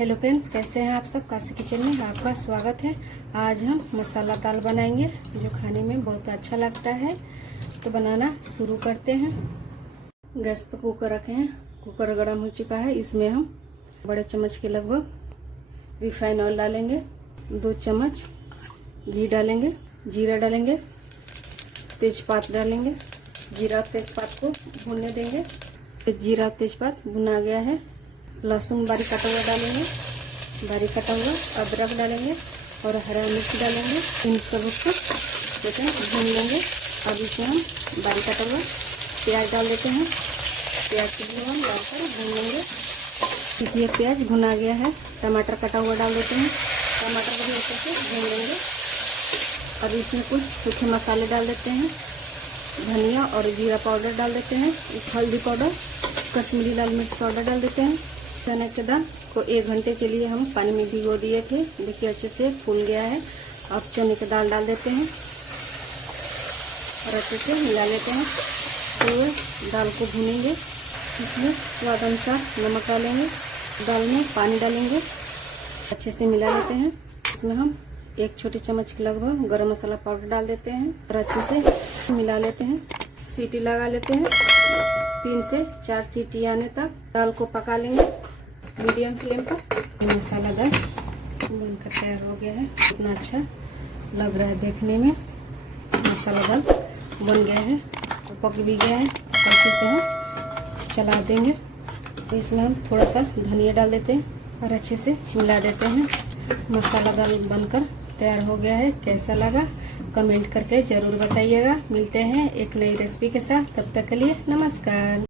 Hello friends, कैसे हैं आप सब। काशी किचन में आपका स्वागत है। आज हम मसाला दाल बनाएंगे जो खाने में बहुत अच्छा लगता है। तो बनाना शुरू करते हैं। गैस पर कुकर रखे हैं। कुकर गर्म हो चुका है। इसमें हम बड़े चम्मच के लगभग रिफाइन ऑयल डालेंगे। 2 चम्मच घी डालेंगे। जीरा डालेंगे। तेजपात डालेंगे। जीरा तेजपात को भूनने देंगे। जीरा तेजपात भुना गया है। लहसुन बारीक कटा हुआ डालेंगे। बारीक कटा हुआ अदरक डालेंगे और हरा मिर्च डालेंगे। इन सब को भून लेंगे। अब इसमें हम बारीक कटा हुआ प्याज डाल देते हैं। प्याज को भी हम डालकर भून लेंगे। ये प्याज भुना गया है। टमाटर कटा हुआ डाल देते हैं। टमाटर को भी अच्छे से भून लेंगे। अब इसमें कुछ सूखे मसाले डाल देते हैं। धनिया और जीरा पाउडर डाल देते हैं। हल्दी पाउडर, कश्मीरी लाल मिर्च पाउडर डाल देते हैं। चने के दाल को 1 घंटे के लिए हम पानी में भिगो दिए थे। देखिए अच्छे से फूल गया है। अब चने की दाल डाल देते हैं और अच्छे से मिला लेते हैं। तो दाल को भूनेंगे। इसमें स्वाद अनुसार नमक डालेंगे। दाल में पानी डालेंगे। अच्छे से मिला लेते हैं। इसमें हम 1 छोटे चम्मच के लगभग गरम मसाला पाउडर डाल देते हैं और अच्छे से मिला लेते हैं। सीटी लगा लेते हैं। 3 से 4 सीटी आने तक दाल को पका लेंगे मीडियम फ्लेम पर। मसाला दाल बनकर तैयार हो गया है। इतना अच्छा लग रहा है देखने में। मसाला दाल बन गया है, पक भी गया है। अच्छे से हम चला देंगे। इसमें हम थोड़ा सा धनिया डाल देते हैं और अच्छे से मिला देते हैं। मसाला दाल बनकर तैयार हो गया है। कैसा लगा कमेंट करके जरूर बताइएगा। मिलते हैं एक नई रेसिपी के साथ। तब तक के लिए नमस्कार।